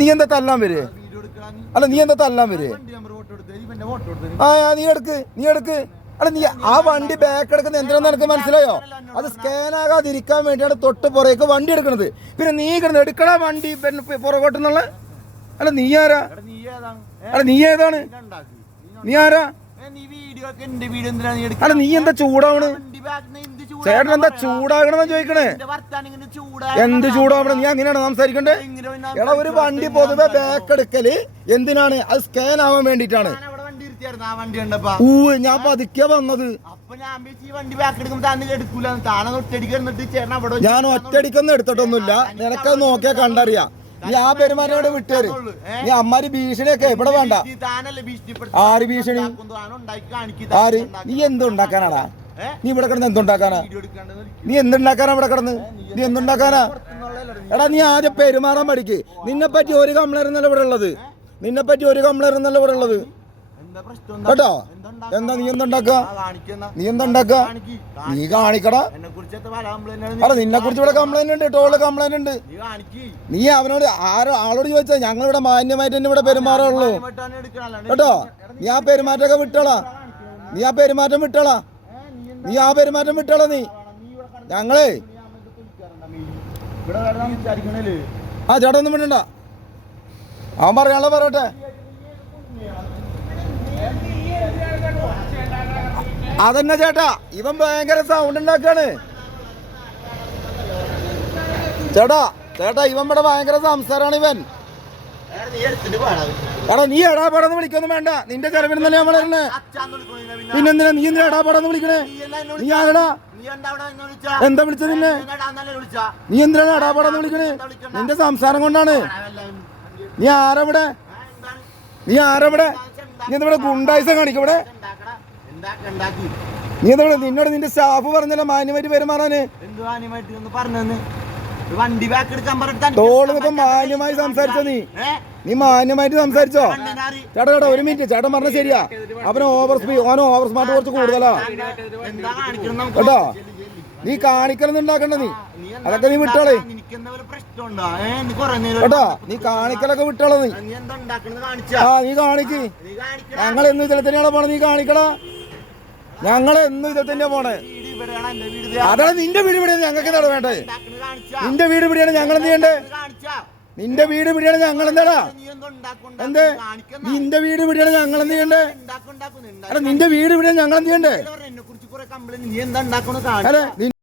നീ എന്താ തല്ലാൻ വരെ? അല്ല നീ എന്താ തല്ലാൻ വരെ? നീ എടുക്ക്. അല്ല നീ ആ വണ്ടി ബാക്ക് എടുക്കുന്ന എന്തിനാന്ന് എനിക്ക് മനസ്സിലായോ? അത് സ്കാൻ ആകാതിരിക്കാൻ വേണ്ടിയാണ് തൊട്ട് പുറകേക്ക് വണ്ടി എടുക്കണത്. പിന്നെ നീ കിടന്ന് എടുക്കണ വണ്ടി പുറകോട്ടെന്നുള്ള. അല്ല നീ ആരാ? അല്ല നീ ഏതാണ്? നീ ആരാ? അല്ല നീ എന്താ ചൂടാവണ്? ചേട്ടൻ എന്താ ചൂടാകണെന്ന് ചോദിക്കണേ? എന്ത് ചൂടാവണം? നീ അങ്ങനെയാണ് സംസാരിക്കണ്ടേ? എടാ ഒരു വണ്ടി പൊതുവെ ബാക്ക് എടുക്കല് എന്തിനാണ്? അത് സ്കാൻ ആവാൻ വേണ്ടിട്ടാണ്. ഞാൻ പതുക്കെ വന്നത്. ഞാൻ ഒറ്റയടിക്കൊന്നും എടുത്തിട്ടൊന്നുമില്ല. നിനക്കത് നോക്കിയാ കണ്ടറിയാം. നീ ആ പെരുമാറ്റോടെ വിട്ടേര്. നീ അമ്മാരി ഭീഷണിയൊക്കെ ഇവിടെ വേണ്ട. ആര് ഭീഷണി? ആര്? നീ എന്തുണ്ടാക്കാനാടാ? നീ ഇവിടെ കിടന്ന് എന്തുണ്ടാക്കാനാ? നീ എന്തുണ്ടാക്കാനാ ഇവിടെ കിടന്ന്? നീ എന്തുണ്ടാക്കാനാ? എടാ നീ ആദ്യം പെരുമാറാൻ പഠിക്ക്. നിന്നെ പറ്റി ഒരു കംപ്ലൈന്റ് ഇവിടെ ഉള്ളത്. ഇവിടെ ഉള്ളത് കേട്ടോ. എന്താ നീ എന്തുണ്ടാക്ക? നീ കാണിക്കടാ. അല്ല നിന്നെ കുറിച്ച് ഇവിടെ കംപ്ലൈന്റ് ഉണ്ട്, ടോള് കംപ്ലൈന്റ് ഉണ്ട്. നീ അവനോട് ആളോട് ചോദിച്ചാ ഞങ്ങൾ ഇവിടെ മാന്യമായിട്ട് തന്നെ ഇവിടെ പെരുമാറുള്ളൂ കേട്ടോ. നീ ആ പെരുമാറ്റമൊക്കെ വിട്ടോളാ. നീ ആ പെരുമാറ്റം വിട്ടോളാ. നീ ഞങ്ങളേ ആ ചേട്ടാ ഒന്നും വിടണ്ട. അവൻ പറയാനുള്ള പറയട്ടെ. അതന്നെ ചേട്ടാ, ഇവൻ ഭയങ്കര സൗണ്ട് ഉണ്ടാക്കാണ്. ചേട്ടാ ഇവൻ ഇവിടെ ഭയങ്കര സംസാരമാണ് ഇവൻ. എടാ നീ എടാ പടന്ന് വിളിക്കൊന്നും വേണ്ട. നിന്റെ ചെലവിനല്ലേ നമ്മൾ പറഞ്ഞേ. പിന്നെന്തിനാ നീ എന്തിനാ എടാ പടന്ന് വിളിക്കണേ? നീ ആരടാ? എന്താ വിളിച്ചത് നിന്നെ? നീ എന്തിനാണ് എടാ പടന്ന് വിളിക്കണേ? നിന്റെ സംസാരം കൊണ്ടാണ്. നീ ആരവിടെ? നീ എന്താ ഗുണ്ടായിസം കാണിക്കും ഇവിടെ? നീ എന്താ നിന്നോട് നിന്റെ സ്റ്റാഫ് പറഞ്ഞല്ലോ മാന്യമായിട്ട് പെരുമാറാന്. മാന്യമായി സംസാരിച്ചോ? നീ മാന്യമായിട്ട് സംസാരിച്ചോ? ചേട്ടാ ഒരു മിനിറ്റ്. ചേട്ടൻ പറഞ്ഞ ശരിയാ. അവന് ഓവർ സ്മാർട്ട് കുറച്ച് കൂടുതലാ കേട്ടോ. നീ കാണിക്കലൊന്നുണ്ടാക്കണ്ട. നീ അതൊക്കെ നീ വിട്ടോളേ കേട്ടോ. നീ കാണിക്കലൊക്കെ വിട്ടോളൂ. നീ കാണിക്ക്. ഞങ്ങൾ എന്നും ഇതിൽ തന്നെയാണ് പോണേ. നീ കാണിക്കടാ. ഞങ്ങൾ എന്നും ഇതിൽ തന്നെയാ പോണേ. അതാണ് നിന്റെ വീട് പിടിയാണ് ഞങ്ങൾക്ക് എന്താണ് വേണ്ടേ? നിന്റെ വീട് പിടിയാണ് ഞങ്ങൾ എന്ത് ചെയ്യണ്ടേ? നിന്റെ വീട് പിടിയാണ് ഞങ്ങൾ എന്താടാ? എന്തേ നിന്റെ വീട് പിടിയാണ് ഞങ്ങൾ എന്ത് ചെയ്യണ്ടേ? അല്ല നിന്റെ വീട് പിടിയാണ് ഞങ്ങൾ എന്ത് ചെയ്യണ്ടേ? അല്ലെ